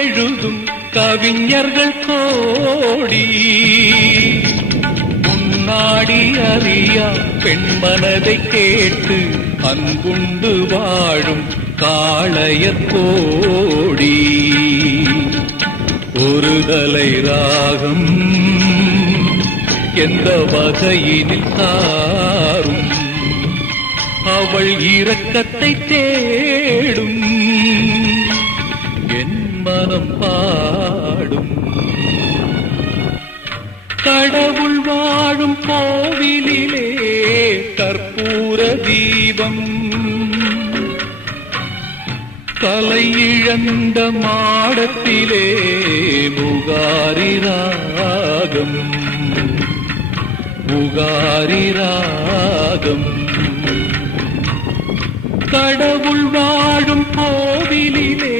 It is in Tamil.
எழுதும் கவிஞர்கள் கோடி, முன்னாடி அறியா பெண்மனதை கேட்டு அன்புண்டு வாழும் காளையர் கோடி. ஒரு தலை ராகம் எந்த வகையினில் சாரும், அவள் இரக்கத்தை தேடும், என் மனம் பாடும். கடவுள் வாழும் கோவிலிலே கற்பூர தீபம், கலை இழந்த மாடத்திலே முகாரி ராகம், முகாரி ராகம். கடவுள் வாழும் கோவிலிலே